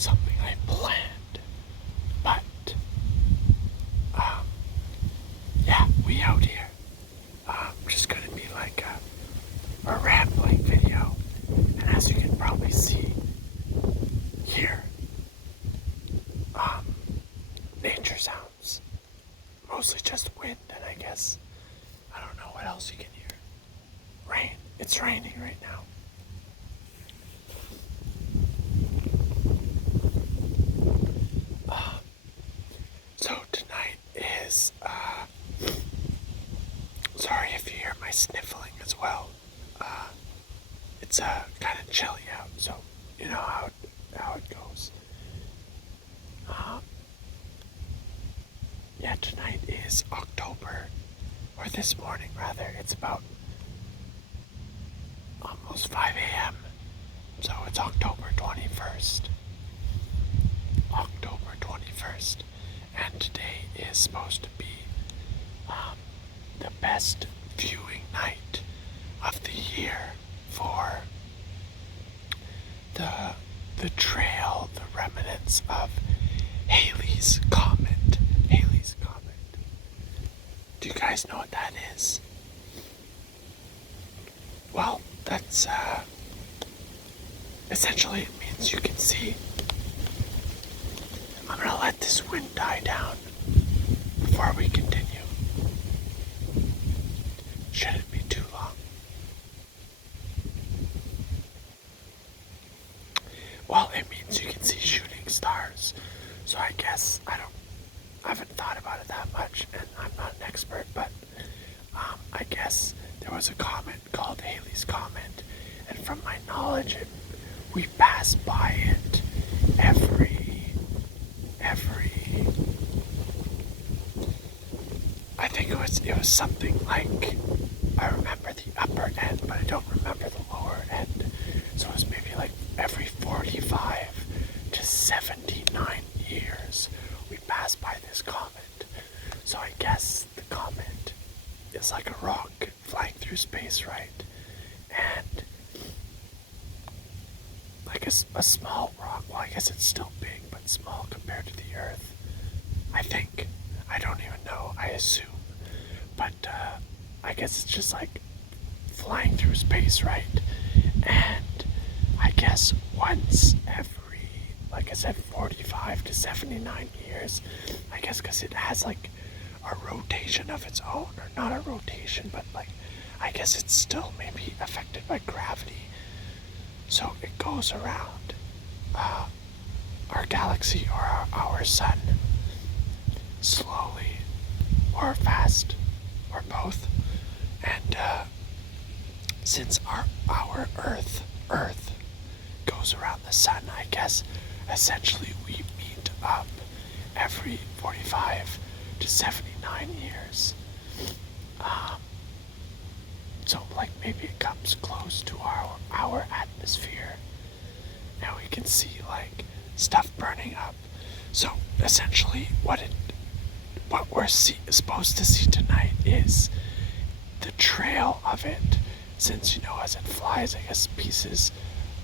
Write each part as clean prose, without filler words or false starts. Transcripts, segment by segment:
something I planned, but yeah, we out here. Just gonna be like a rambling video, and as you can probably see here, nature sounds, mostly just wind, and I guess I don't know what else you can hear. Rain. It's raining right now. So tonight is, sorry if you hear my sniffling as well. It's kind of chilly out, so you know how it goes. Yeah, tonight is October, or this morning rather. It's about almost 5 a.m. So it's October 21st. October 21st. And today is supposed to be the best viewing night of the year for the trail, the remnants of Halley's Comet. Halley's Comet. Do you guys know what that is? Well, that's essentially it means you can see. I'm gonna let this wind die down before we continue. Shouldn't be too long. Well, it means you can see shooting stars. So I guess I haven't thought about it that much, and I'm not an expert, but I guess there was a comet called Halley's Comet, and from my knowledge, we pass by it every. I think it was something like, I remember the upper end, but I don't remember the lower end. So it was maybe like every 45 to 79 years we pass by this comet. So I guess the comet is like a rock flying through space, right? And like a small rock. Well, I guess it's still big, but small compared to the Earth. I think. I don't even know. I assume. But I guess it's just like flying through space, right? And I guess once every, like I said, 45 to 79 years, I guess because it has like a rotation of its own, or not a rotation, but like, I guess it's still maybe affected by gravity. So it goes around our galaxy, or our sun, slowly or fast, or both. And since our Earth goes around the sun, I guess essentially we meet up every 45 to 79 years. So like maybe it comes close to our atmosphere, and we can see like stuff burning up. So essentially what we're supposed to see tonight is the trail of it, since as it flies, I guess pieces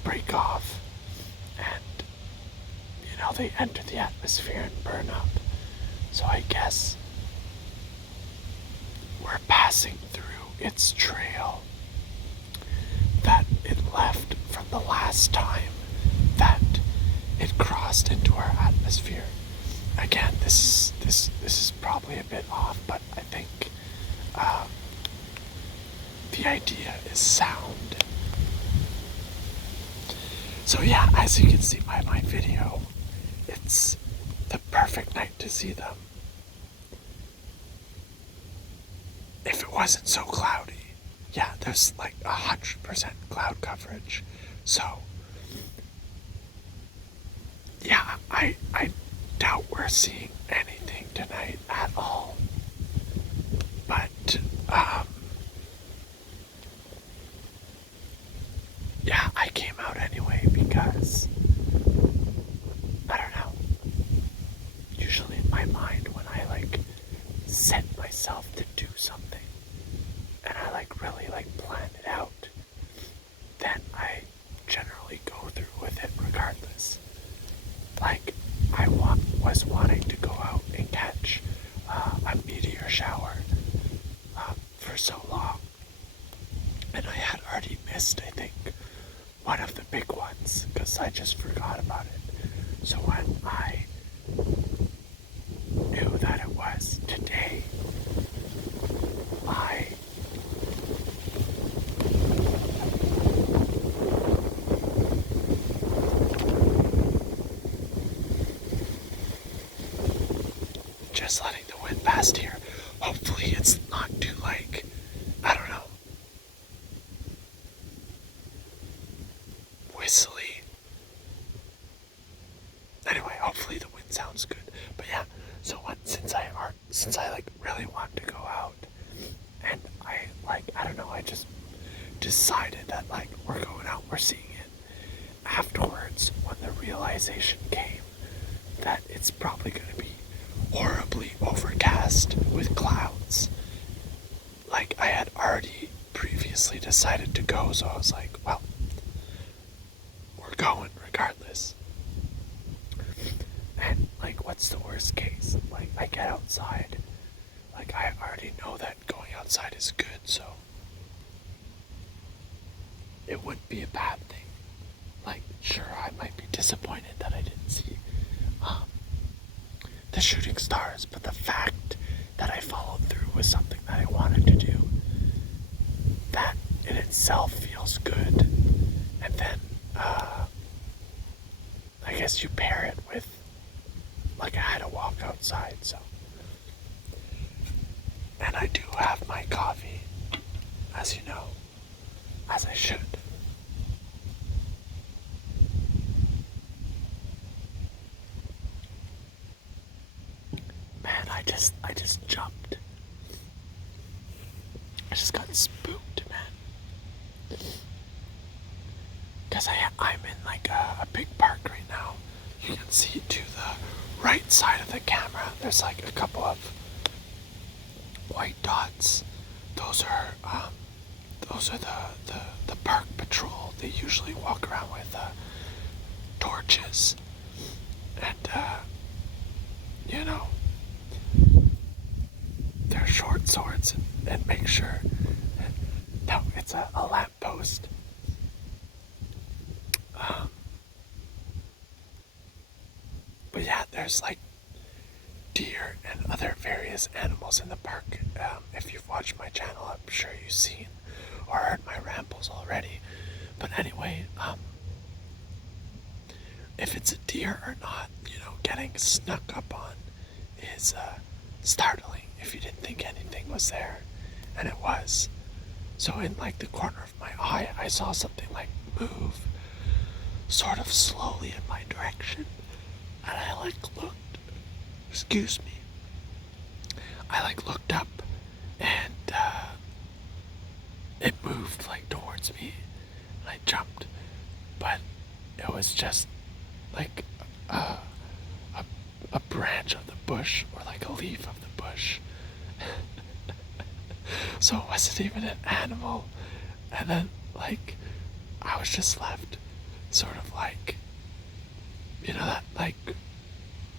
break off and they enter the atmosphere and burn up. So I guess we're passing through its trail that it left from the last time that it crossed into our atmosphere. Again, this is probably a bit off, but I think the idea is sound. So yeah, as you can see by my video, it's the perfect night to see them. If it wasn't so cloudy. Yeah, there's like 100% cloud coverage. So yeah, I doubt we're seeing anything tonight at all. But yeah, I came out anyway because I don't know. Usually in my mind, when I like set myself to do something and I like really like plan it out, then I generally go through with it regardless. was wanting to go out and catch a meteor shower for so long. And I had already missed, I think, one of the big ones because I just forgot about it. So when I knew that it was today, I just letting the wind past here. Hopefully it's not too like, I don't know, whistly. Anyway, hopefully the wind sounds good. But yeah, so since I like really want to go out, and I don't know, I just decided that like we're going out, we're seeing it. Afterwards, when the realization came that it's probably going to be horribly overcast with clouds, like I had already previously decided to go, so I was like, well, we're going regardless. And like, what's the worst case? Like, I get outside, like I already know that going outside is good, so it wouldn't be a bad thing. Like, sure, I might be disappointed that I didn't see the shooting stars, but the fact that I followed through with something that I wanted to do, that in itself feels good. And then I guess you pair it with, like, I had to walk outside, so. And I do have my coffee, as you know, as I should. Man, I just jumped. I just got spooked, man. Because I'm in like a big park right now. You can see to the right side of the camera, there's like a couple of white dots. Those are the park patrol. They usually walk around with torches and you know, they're short swords and make sure. No, it's a lamppost. But yeah, there's like deer and other various animals in the park. If you've watched my channel, I'm sure you've seen or heard my rambles already. But anyway, if it's a deer or not, you know, getting snuck up on is startling if you didn't think anything was there. And it was. So in like the corner of my eye, I saw something like move sort of slowly in my direction. And I like looked, excuse me, I like looked up and it moved like towards me and I jumped, but it was just like a branch of the bush or like a leaf of the bush. So it wasn't even an animal. And then like I was just left sort of like, you know, that like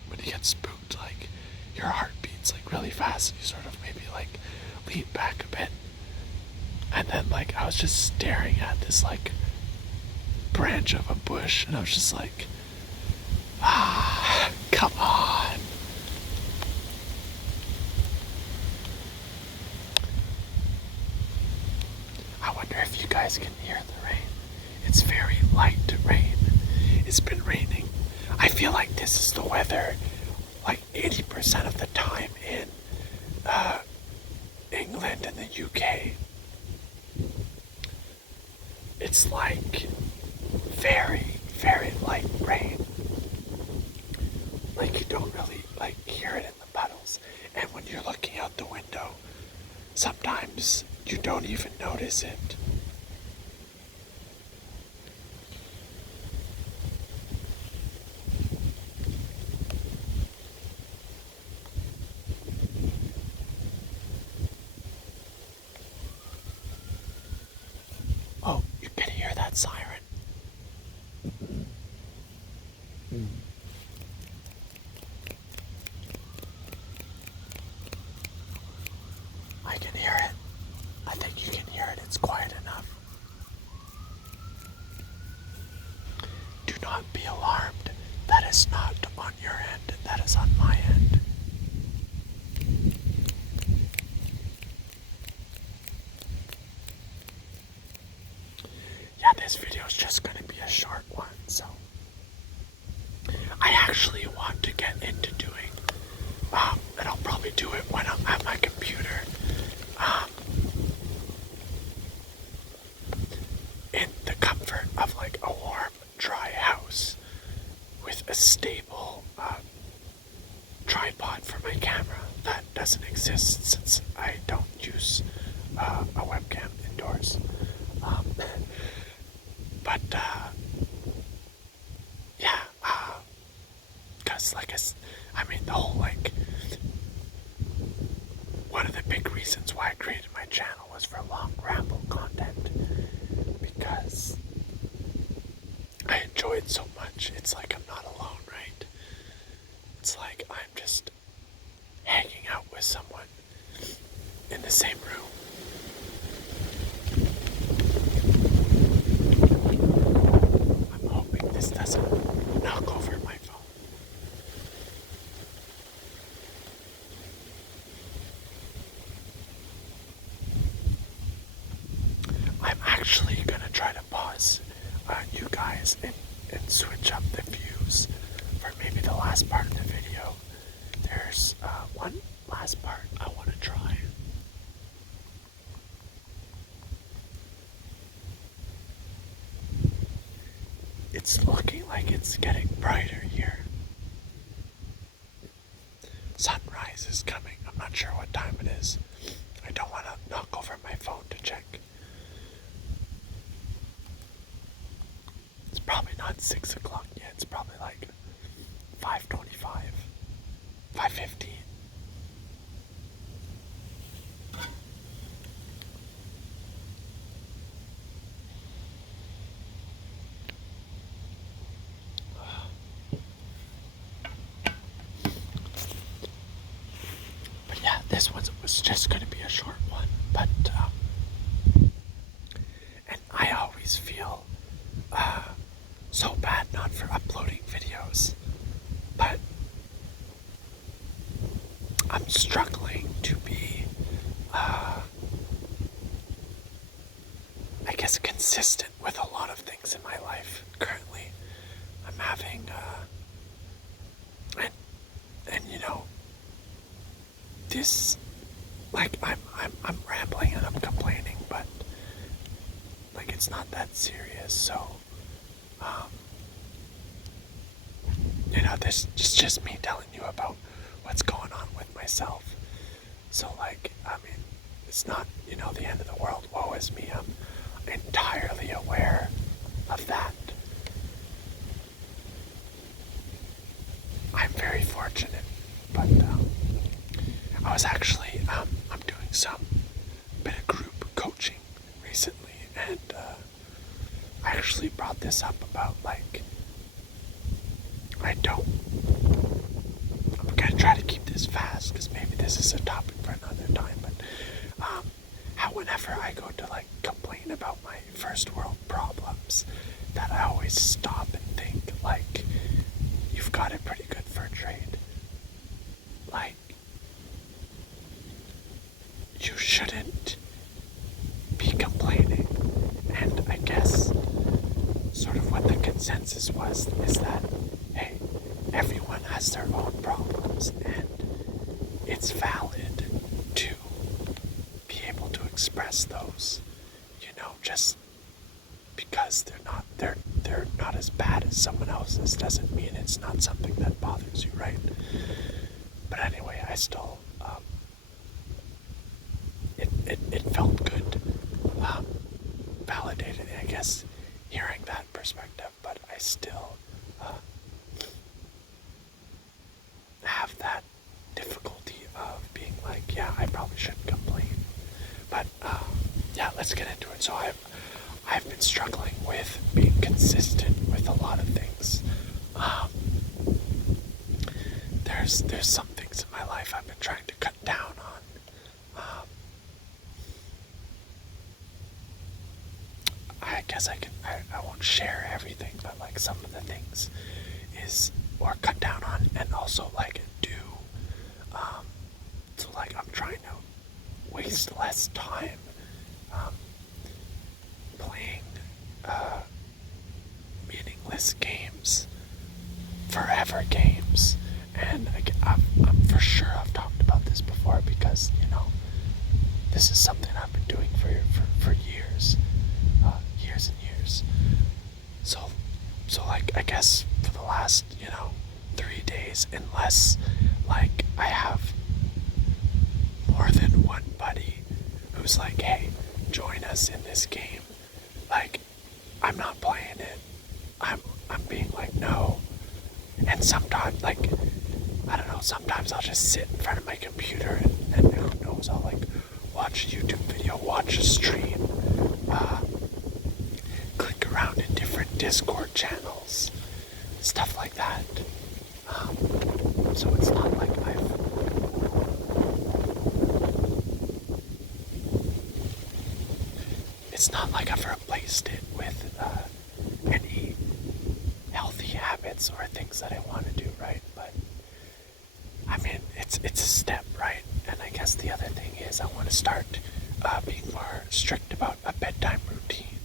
when you get spooked, like your heart beats like really fast and you sort of maybe like lean back a bit. And then like I was just staring at this like branch of a bush and I was just like, come on. I wonder if you guys can hear the rain. It's very light rain. It's been raining. I feel like this is the weather like 80% of the time in England and the UK. It's like very, very light rain. Like you don't really like hear it in the puddles. And when you're looking out the window, sometimes you don't even notice it. Oh, you can hear that siren. this video is just going to be a short one, so I actually want to get into doing, and I'll probably do it when I'm at my computer, in the comfort of like a warm, dry house with a stable tripod for my camera that doesn't exist since I don't use a webcam indoors. But yeah, because I mean the whole like one of the big reasons why I created my channel was for long ramble content, because I enjoy it so much. It's like I'm not alone, right? It's like I'm just hanging out with someone in the same room. I'm hoping this doesn't knock over my phone. I'm actually gonna try to pause you guys and switch up the views for maybe the last part of the video. There's one last part I want to try. It's looking like it's getting brighter here. Sunrise is coming. I'm not sure what time it is. I don't want to knock over my phone to check. It's probably not 6 o'clock yet. It's probably like 5:25, 5:15. But yeah, this one was just going to be a short one. But and I always feel so bad not for uploading videos, but I'm struggling to be, I guess, consistent with a lot of things in my life currently. I'm having, and you know, this, like, I'm rambling and I'm complaining, but like it's not that serious. So, you know, this is just me telling you about what's going on with myself. So, like, I mean, it's not, you know, the end of the world. Woe is me. I'm entirely aware of that. I'm very fortunate, but I was actually, I'm doing some bit of group coaching recently, and I actually brought this up about, like, I'm gonna try to keep this fast, because maybe this is a topic for another time, but how whenever I go to, like, complain about my first world problems, that I always stop and think, like, you've got it pretty good for trade. Like, you shouldn't be complaining. And I guess sort of what the consensus was is that, hey, everyone has their own problems, and it's valid to be able to express those. You know, just because they're not as bad as someone else's doesn't mean it's not something that bothers you, right? But anyway, I still it felt good, validated, I guess, hearing that perspective. But I still have that difficulty of being like, yeah, I probably shouldn't complain. But yeah, let's get into it. So I've been struggling with being consistent with a lot of things. There's some things in my life I've been trying to cut down on. I guess I won't share everything, but like some of the things is, or cut down on, and also like do. So like I'm trying to waste less time playing endless games, forever games. And I'm for sure I've talked about this before because, this is something I've been doing for years, years and years. So like, I guess for the last, 3 days, unless like I have more than one buddy who's like, hey, join us in this game. Like, I'm not playing it. I'm being like, no. And sometimes, like, I don't know, sometimes I'll just sit in front of my computer and who knows, I'll like watch a YouTube video, watch a stream, click around in different Discord channels, stuff like that. So it's not like I've replaced it with any healthy habits or things that I want to do, right? But I mean, it's a step, right? And I guess the other thing is I want to start being more strict about a bedtime routine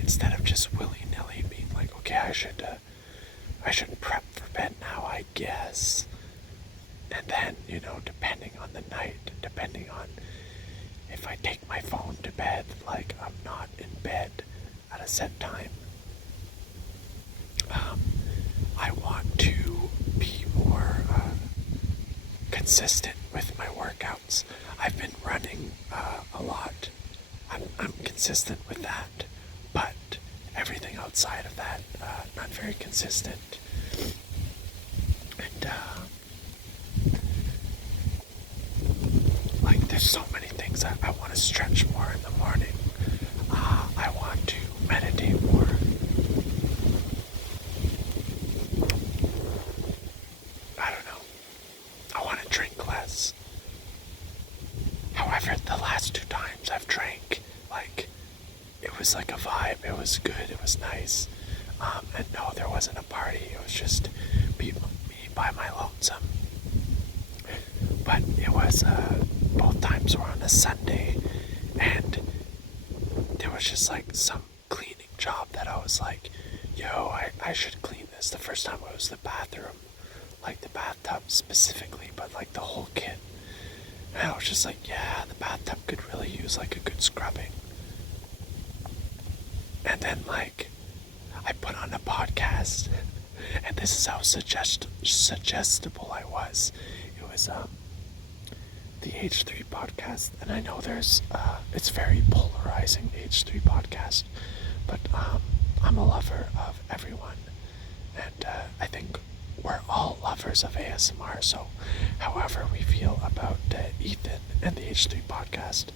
instead of just willy-nilly being like, okay, I should prep for bed now, I guess. And then, depending on the night, depending on if I take my phone to bed, like I'm not in bed at a set time. I want to be more consistent with my workouts. I've been running a lot. I'm consistent with that, but everything outside of that, not very consistent. And like, there's so many things I want to stretch more in the morning. I want to meditate more. I don't know. I want to drink less. However, the last 2 times I've drank, like, it was like a vibe. It was good. It was nice. And no, there wasn't a party. It was just me by my lonesome. But it was, both times were on a Sunday, and there was just like some cleaning job that I was like, yo, I should clean this. The first time it was the bathroom, like the bathtub specifically, but like the whole kit. And I was just like, yeah, the bathtub could really use like a good scrubbing. And then like, I put on a podcast, and this is how suggestible I was. It was, the H3 podcast, and I know it's very polarizing, the H3 podcast, but I'm a lover of everyone, and I think we're all lovers of ASMR, so however we feel about Ethan and the H3 podcast,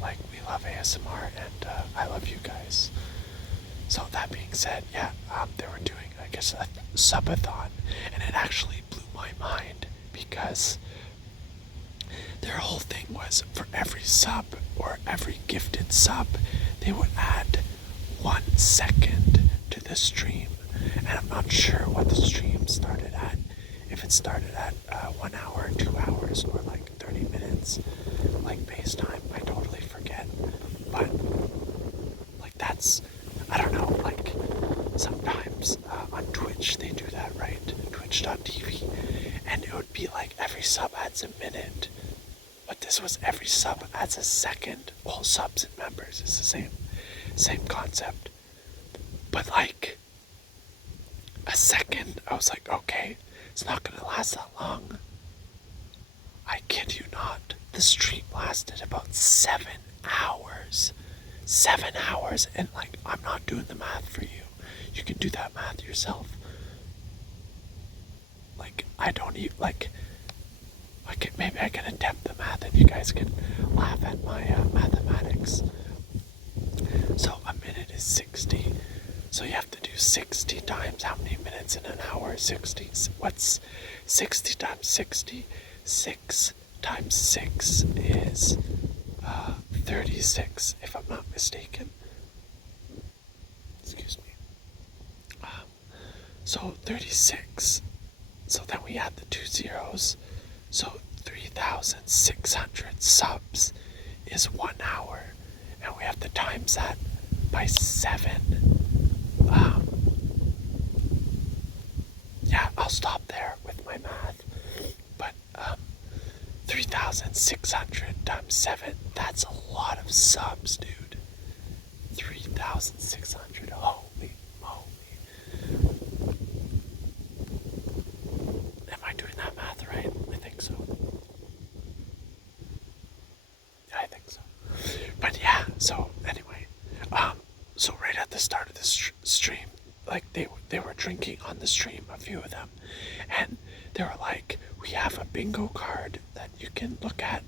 like, we love ASMR, and I love you guys. So that being said, yeah, they were doing, I guess, a subathon, and it actually blew my mind, because their whole thing was for every sub or every gifted sub, they would add 1 second to the stream. And I'm not sure what the stream started at. If it started at 1 hour, 2 hours, or like 30 minutes, like base time, I totally forget. But like, that's, I don't know, like sometimes on Twitch they do that, right? Twitch.tv. And it would be like every sub adds a minute. But this was every sub adds a second. All subs and members is the same concept. But like, a second, I was like, okay, it's not gonna last that long. I kid you not. The stream lasted about 7 hours. 7 hours, and like, I'm not doing the math for you. You can do that math yourself. Like, I don't even, like, maybe I can attempt the math and you guys can laugh at my mathematics. So a minute is 60. So you have to do 60 times how many minutes in an hour? 60. What's 60 times 60? 6 times 6 is 36, if I'm not mistaken. Excuse me. So 36. So then we add the 2 zeros. So 3,600 subs is 1 hour. And we have to times that by 7. yeah, I'll stop there with my math. But 3,600 times 7, that's a lot of subs, dude. 3,600, holy moly. Am I doing that math right? I think so. Yeah, I think so. But yeah, so anyway, so right at the start of the stream, like they were drinking on the stream, a few of them, and they were like, we have a bingo card that you can look at,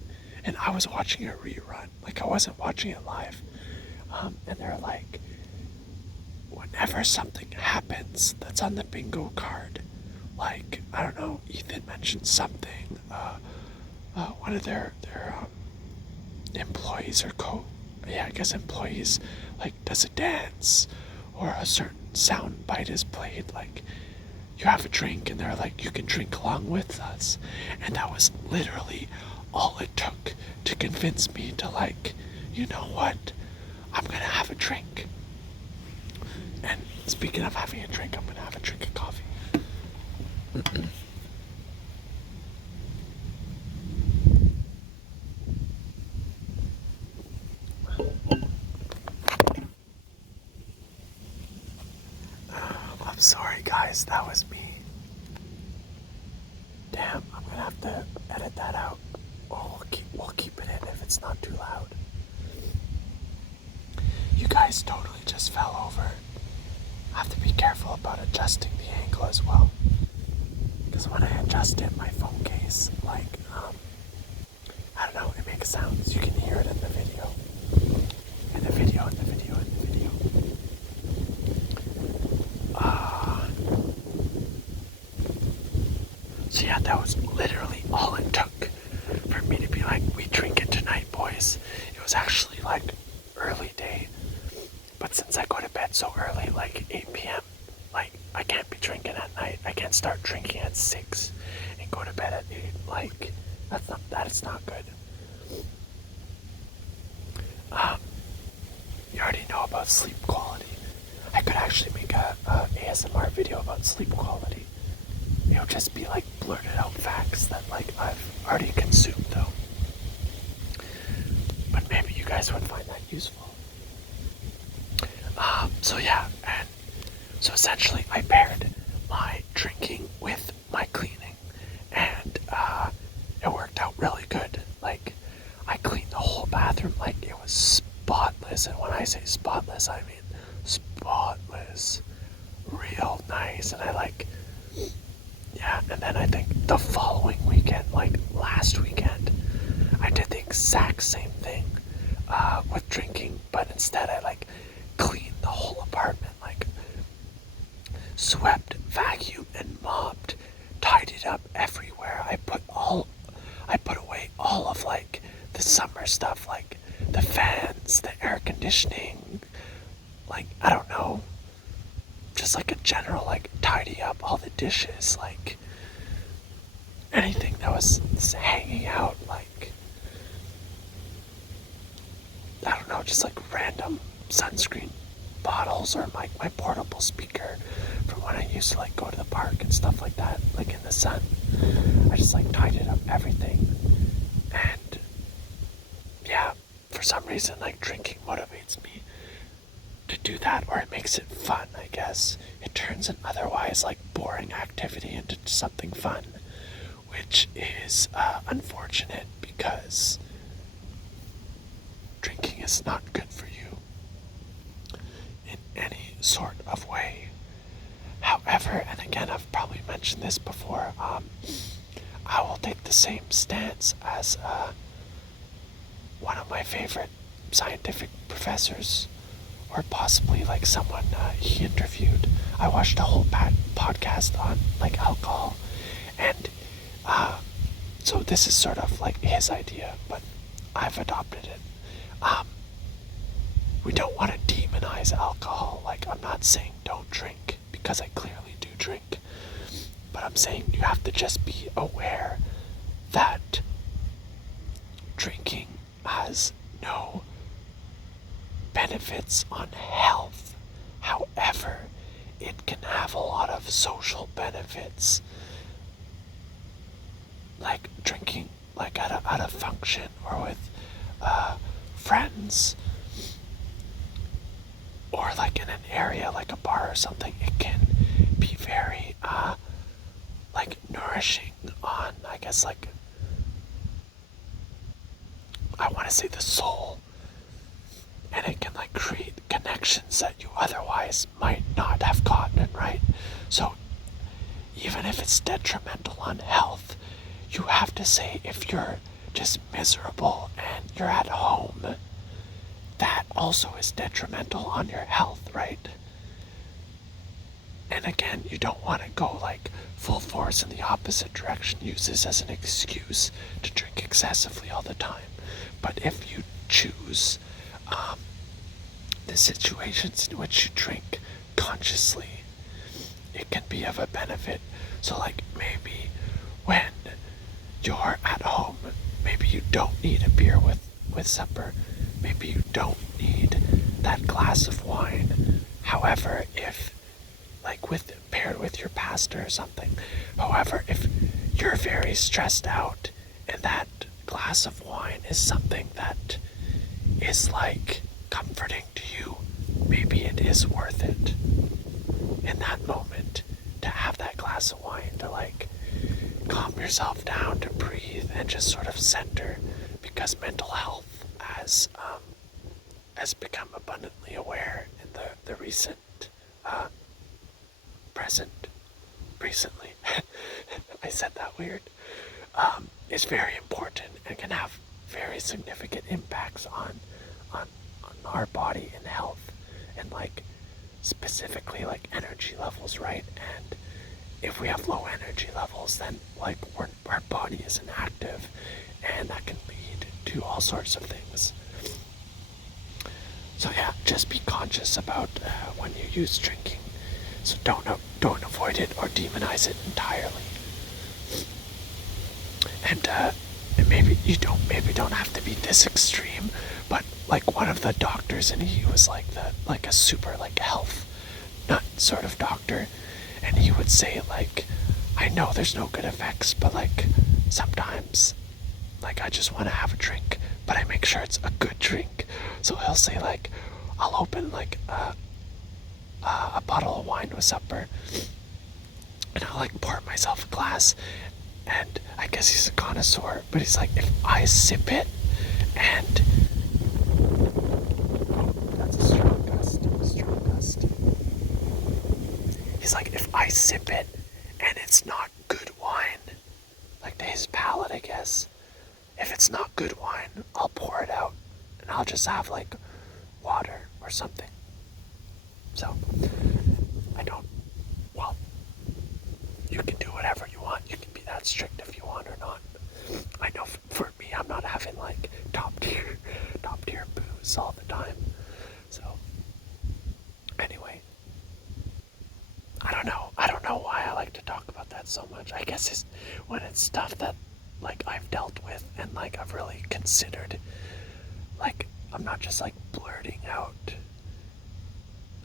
and I was watching a rerun, like I wasn't watching it live, and they're like, whenever something happens that's on the bingo card, like I don't know, Ethan mentioned something, one of their employees or I guess employees, like does a dance or a certain sound bite is played, like you have a drink, and they're like, you can drink along with us. And that was literally all it took to convince me to, like, you know what, I'm gonna have a drink. And speaking of having a drink, I'm gonna have a drink of coffee. I'm sorry guys, that was me. Damn, I'm gonna have to edit that out. Or we'll keep it in if it's not too loud. You guys totally just fell over. I have to be careful about adjusting the angle as well. Because when I adjust it, my phone case, like, I don't know, it makes sounds. You can hear it in the video. In the video. So yeah, that was literally all it took for me to be like, we drink it tonight, boys. It was actually like early day. But since I go to bed so early, like 8 p.m., like I can't be drinking at night. I can't start drinking at 6 and go to bed at 8. Like, that is not good. You already know about sleep quality. I could actually make a ASMR video about sleep quality. It would just be like blurted out facts that like I've already consumed though. But maybe you guys would find that useful. So yeah, and so essentially I paired my drinking with my cleaning, and it worked out really good. Like, I cleaned the whole bathroom, like it was spotless, and when I say spotless, I mean spotless, real nice. And I like, yeah, and then I think the following weekend, like last weekend, I did the exact same thing with drinking, but instead I like cleaned the whole apartment, like swept, vacuumed, and mopped, tidied up everywhere. I put away all of like the summer stuff, like the fans, the air conditioning, like I don't know, just like a general like tidy up all the dishes, like anything that was hanging out, like I don't know, just like random sunscreen bottles or my portable speaker from when I used to like go to the park and stuff like that, like in the sun. I just like tidied up everything, and yeah, for some reason like drinking motivates me to do that, or it makes it fun, I guess. It turns an otherwise like boring activity into something fun, which is unfortunate because drinking is not good for you in any sort of way. However, and again, I've probably mentioned this before, I will take the same stance as one of my favorite scientific professors, or possibly like someone he interviewed. I watched a whole podcast on like alcohol, and so this is sort of like his idea, but I've adopted it. We don't want to demonize alcohol. Like, I'm not saying don't drink, because I clearly do drink, but I'm saying you have to just be aware that drinking has no benefits on health. However, it can have a lot of social benefits, like drinking, like at a function or with friends, or like in an area like a bar or something. It can be very like nourishing on, I guess, like, I want to say the soul, and it can like create connections that you otherwise might not have gotten, right? So even if it's detrimental on health, you have to say, if you're just miserable and you're at home, that also is detrimental on your health, right? And again, you don't want to go like full force in the opposite direction, use this as an excuse to drink excessively all the time. But if you choose the situations in which you drink consciously, it can be of a benefit. So like maybe when you're at home, maybe you don't need a beer with supper. Maybe you don't need that glass of wine. However, if like paired with your pastor or something, however, if you're very stressed out and that glass of wine is something that is like comforting to you, maybe it is worth it in that moment to have that glass of wine, to like calm yourself down, to breathe and just sort of center, because mental health has become abundantly aware in the recent recently I said that weird, is very important and can have very significant impacts on our body and health, and like specifically like energy levels, right? And if we have low energy levels, then like our body isn't active, and that can lead to all sorts of things. So yeah, just be conscious about when you use drinking. So don't avoid it or demonize it entirely. And maybe you don't have to be this extreme, but like one of the doctors, and he was like a super like health nut sort of doctor, and he would say like, I know there's no good effects, but like sometimes like I just want to have a drink, but I make sure it's a good drink. So he'll say like, I'll open like a bottle of wine with supper, and I'll like pour myself a glass, and I guess he's a connoisseur, but he's like, if I sip it and that's a strong gust. He's like, if I sip it and it's not good wine, like to his palate, I guess, if it's not good wine, I'll pour it out and I'll just have like water or something. So you can do whatever you want. You can be that strict if you want or not. I know for me, I'm not having like top tier booze all the time. So anyway, I don't know why I like to talk about that so much. I guess it's when it's stuff that like I've dealt with and like I've really considered. Like I'm not just like blurting out,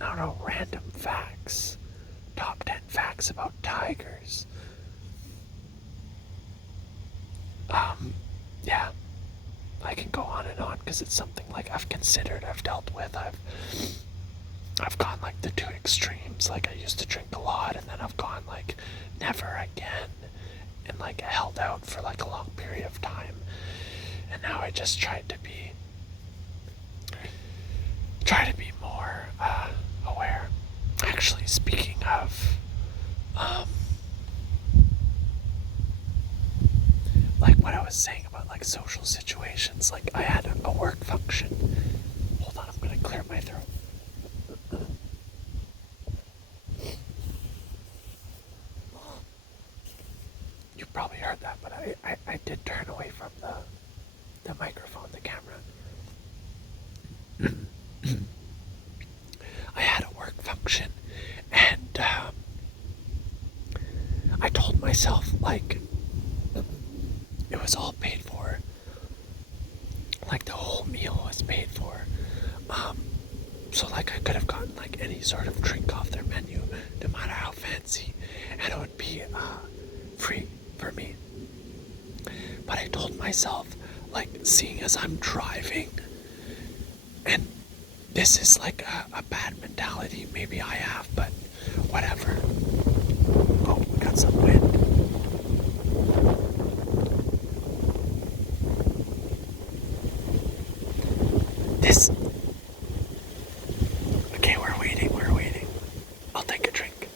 I don't know, random facts. Top 10 facts about tigers. Yeah, I can go on and on because it's something like I've considered, I've dealt with, I've gone like the two extremes. Like I used to drink a lot, and then I've gone like never again, and like held out for like a long period of time. And now I just try to be more aware. Actually, speaking of, like what I was saying about like social situations, like I had a work function. Hold on, I'm gonna clear my throat. You probably heard that, but I did turn away from the microphone, the camera. I had a work function, and I told myself like it was all paid for, like the whole meal was paid for, So like I could have gotten like any sort of drink off their menu, no matter how fancy, and it would be free for me. But I told myself, like, seeing as I'm driving, and this is like a bad mentality, maybe I have, but whatever. Oh, we got some wind. This. Okay, we're waiting. I'll take a drink.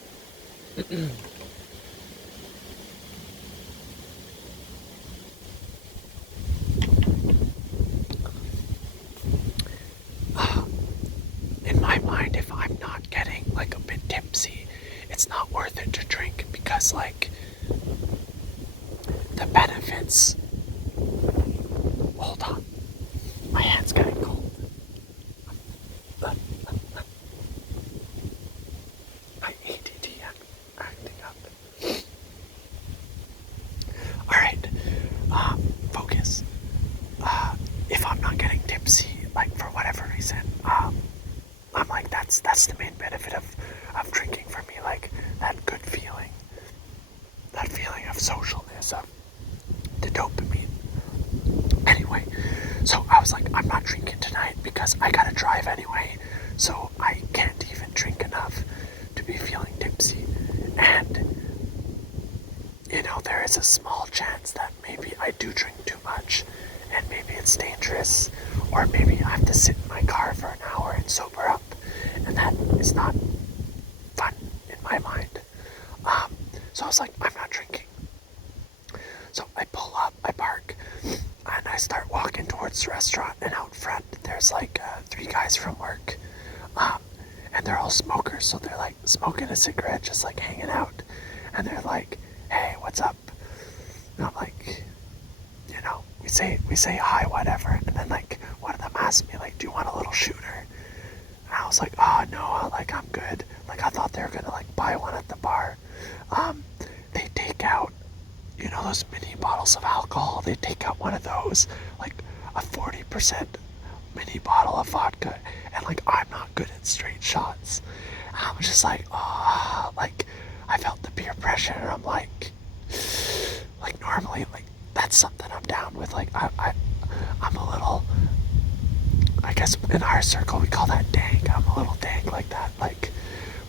In my mind, if I'm not getting like a bit tipsy, it's not worth it to drink because like the benefits. Hold on, my hand's getting cold. My ADD acting up. Alright, focus. If I'm not getting tipsy, like for whatever reason, I'm like that's the main benefit of drinking for me, like that good feeling. That feeling of socialness, of the dopamine. Anyway, so I was like, I'm not drinking tonight because I gotta drive anyway, so I can't even drink enough to be feeling tipsy. And, you know, there is a small chance that maybe I do drink too much, and maybe it's dangerous, or maybe I have to sit in my car for an hour and sober up, and that is not fun in my mind. So I was like, I'm not drinking. So I pull up, I park, and I start walking towards the restaurant, and out front there's like 3 guys from work, and they're all smokers, so they're like smoking a cigarette, just like hanging out, and they're like, hey, what's up? And I'm like, you know, we say hi, whatever, and then like one of them asked me like, do you want a little shooter? And I was like, oh no, like I'm good. Like I thought they were gonna like buy one at the bar. They take out, you know, those mini bottles of alcohol. They take out one of those, like a 40% mini bottle of vodka, and like I'm not good at straight shots. And I'm just like, oh, like I felt the peer pressure, and I'm like normally, like that's something I'm down with. Like I'm a little, I guess in our circle we call that dank. I'm a little dank like that. Like,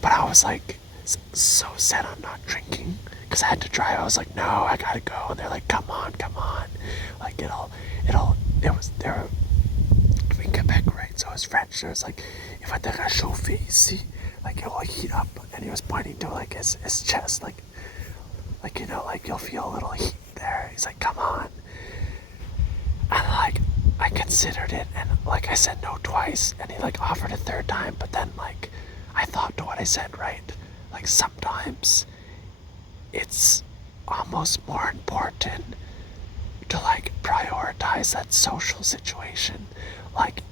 but I was like so set on not drinking because I had to drive. I was like, no, I gotta go. And they're like, come on. Like it was, they were in Quebec, right? So it was French. So it was like, if I take a chauffer ici, like it will heat up. And he was pointing to like his chest, like, you know, like you'll feel a little heat there. He's like, come on. And like, I considered it, and like I said no twice, and he like offered a third time, but then like, I thought to what I said, right? Like sometimes it's almost more important to like prioritize that social situation. Like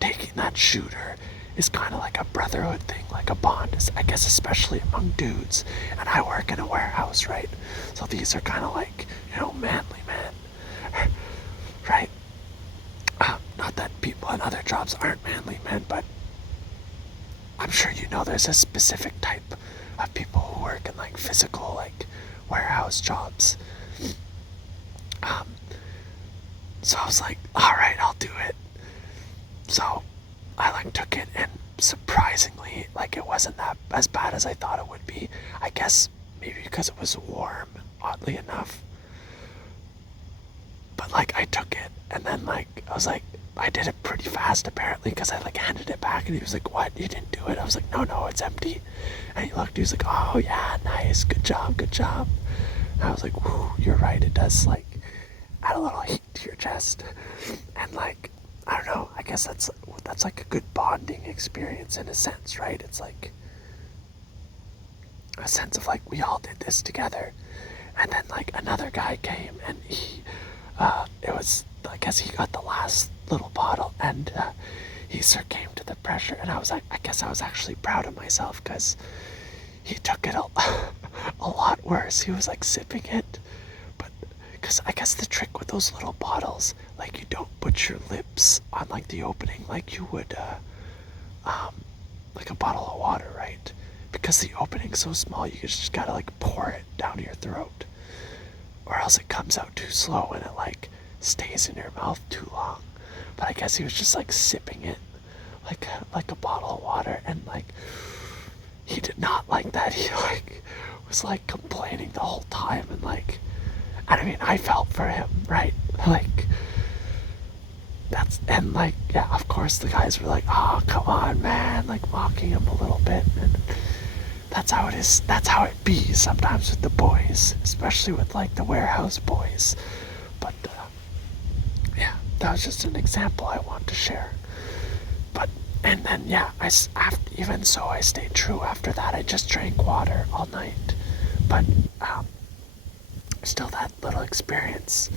taking that shooter is kind of like a brotherhood thing, like a bond, I guess, especially among dudes. And I work in a warehouse, right? So these are kind of like, you know, manly men, right? Not that people in other jobs aren't manly men, but I'm sure you know there's a specific type of people who work in like physical, like warehouse jobs. So I was like, all right, I'll do it. So I like took it, and surprisingly, like it wasn't that as bad as I thought it would be. I guess maybe because it was warm, oddly enough. But like I took it, and then like I was like, I did it pretty fast apparently, because I like handed it back, and he was like, what, you didn't do it? I was like, no, it's empty. And he looked, he was like, oh yeah, nice, good job. And I was like, whew, you're right, it does like add a little heat to your chest. And like, I don't know, I guess that's like a good bonding experience in a sense, right? It's like a sense of like, we all did this together. And then like another guy came, and he it was, I guess he got the last little bottle, and he succumbed to the pressure. And I was like, I guess I was actually proud of myself, because he took it a lot worse. He was like sipping it, but because I guess the trick with those little bottles, like you don't put your lips on like the opening like you would like a bottle of water, right? Because the opening's so small, you just gotta like pour it down your throat, or else it comes out too slow and it like stays in your mouth too long. But I guess he was just like sipping it like a bottle of water, and like he did not like that. He like was like complaining the whole time, and like, I mean, I felt for him, right? Like, and like, yeah, of course the guys were like, oh, come on, man, like mocking him a little bit. And that's how it is. That's how it be sometimes with the boys, especially with like the warehouse boys. But yeah, that was just an example I want to share. But, and then yeah, even so, I stayed true after that. I just drank water all night. But still that little experience,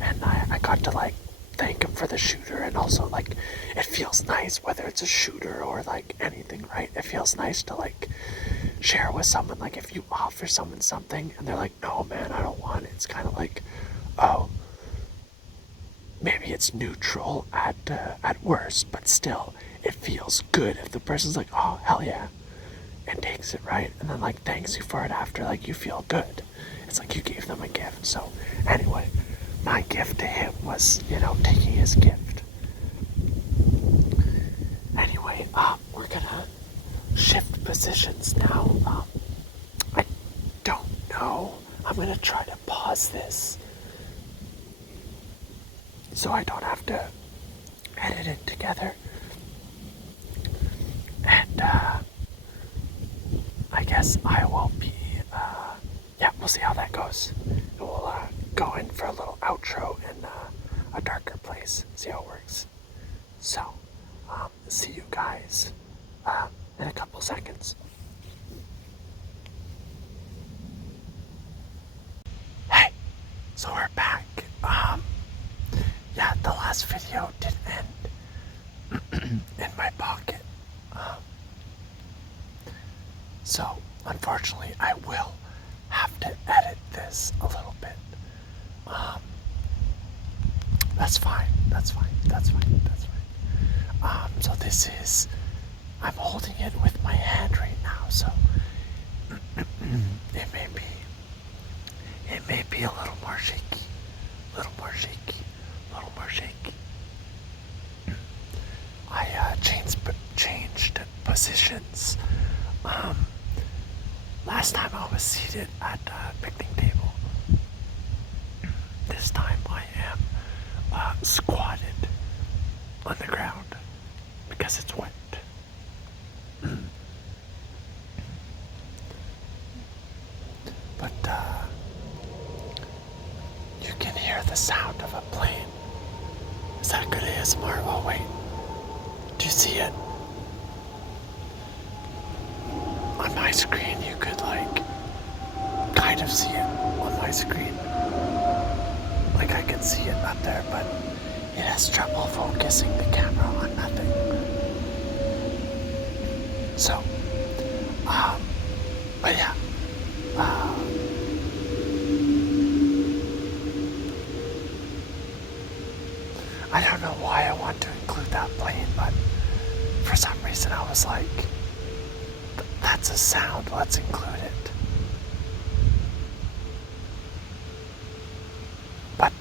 and I got to like thank him for the shooter, and also like it feels nice whether it's a shooter or like anything, right? It feels nice to like share with someone. Like if you offer someone something and they're like, no man, I don't want it, it's kind of like, oh, maybe it's neutral at worst, but still it feels good if the person's like, oh hell yeah, and takes it, right? And then like thanks you for it after, like you feel good. It's like you gave them a gift. So anyway, my gift to him was, taking his gift. Anyway, we're gonna shift positions now. I don't know. I'm gonna try to pause this so I don't have to edit it together. And I guess I will be, yeah, we'll see how that goes. We'll go in for a little outro in a darker place, see how it works. So, see you guys in a couple seconds. Hey, so we're back. Yeah, the last video did end in my pocket. So, unfortunately, I will have to edit this a little bit. That's fine. So this is, I'm holding it with my hand right now, so it may be a little more shaky. I changed positions. Last time I was seated at a picnic table. This time I am squatted on the ground because it's wet. But you can hear the sound of a plane. Is that good ASMR? Oh wait, do you see it? On my screen you could like kind of see it on my screen. Like I can see it up there, but it has trouble focusing the camera on nothing. So, but yeah, I don't know why I want to include that plane, but for some reason I was like, that's a sound, let's include it. But,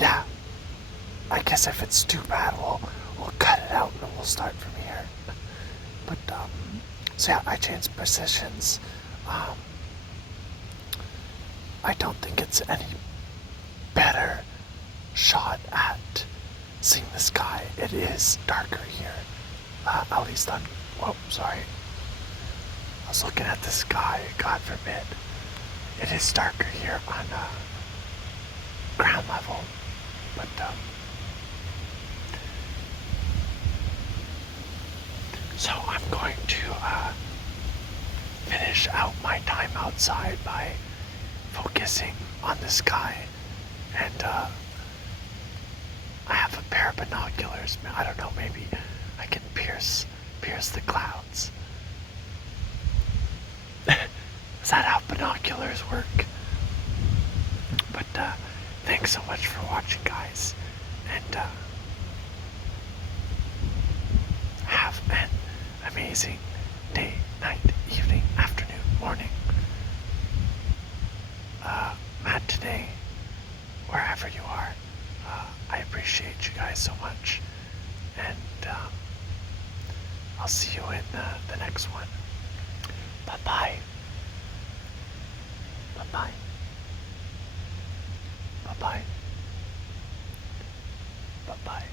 yeah, I guess if it's too bad, we'll cut it out and we'll start from here. But, so yeah, I changed positions. I don't think it's any better shot at seeing the sky. It is darker here, at least on, sorry. I was looking at the sky, God forbid. It is darker here on ground level, but so I'm going to finish out my time outside by focusing on the sky, and I have a pair of binoculars. I don't know, maybe I can pierce the clouds. Is that how binoculars work? But thanks so much for watching, guys, and an amazing day, night, evening, afternoon, morning, matinee, wherever you are. I appreciate you guys so much, and I'll see you in the next one. Bye-bye. Bye-bye. Bye-bye. Bye-bye.